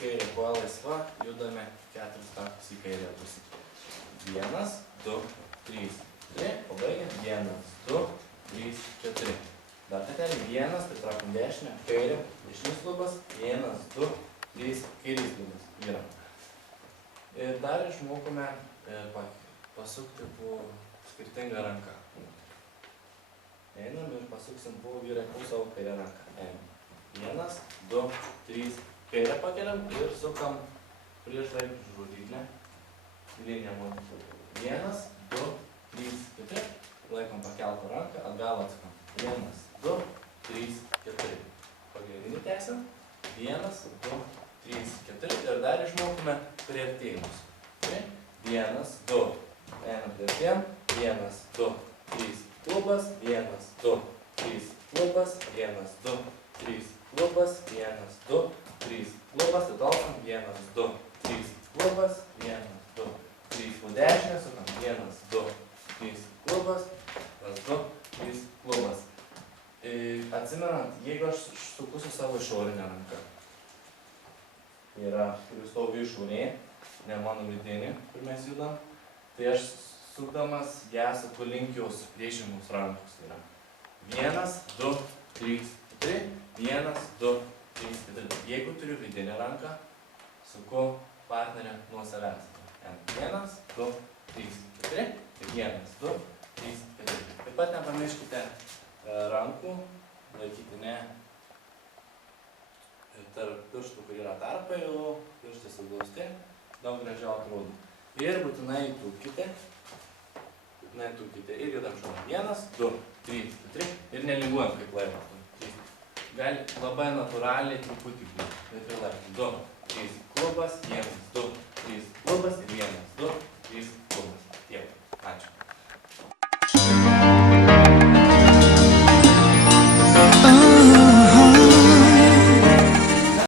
kairė koja laisva, judame 4 taktus į kairę pusę. 1, 2, 3, 4, pabaigiam. 1, 2, 3, 4. Dar kartelį 1, pritraukim dešinę, kairę, dešinis klubas, 1, 2, 3, kairys klubas. Gerai. Ir dar išmokome pasukti po skirtingą ranką. Einam ir pasuksim po vyrai po savo kairę ranką. Einam. 1, 2, 3, kairę pakeliam ir sukam prieš rankų žudyklę. Linija mūsų. 1, 2, 3, 4. Laikom pakeltą ranką, atgal atsukam. 1, 2, 3, 4. Pagrindinį tęsiam. 1, 2, 3, 4. Ir dar išmokome priartėjimus. 1, 2. Einam priartėjam. 1, 2, 3. Klubas, 1, 2, 3, klubas, 1, 2, 3, klubas, 1, 2, 3, klubas, atolkam, 1, 2, 3, klubas, 1, 2, 3, po dešinę, sukam, 1, 2, 3, klubas, 1, 2, 3, klubas. Atsimenant, jeigu aš suku su savo išorinę ranką, yra, kuris stovi išorėje, ne mano vidinį, kur mes judam, tai aš sukdamas ją suku link jos priešingos rankos. Tai yra 1, 2, 3, 4, 1, 2, 3, 4. Jeigu turiu vidinę ranką, suku partnerę nuo savęs. 1, 2, 3, 4, 1, 2, 3, 4. Taip pat nepamirškite rankų, laikyti ne tarp pirštų, kur yra tarpai, o pirštai suglausti, daug gražiau atrodo. Ir būtinai tūpkite. Ir judam šoną. 1, 2, 3, 4 ir nelinguojam kaip laivas. Gali labai natūraliai truputį būti. Bet ir laivas. 2, 3, klubas, 1, 2,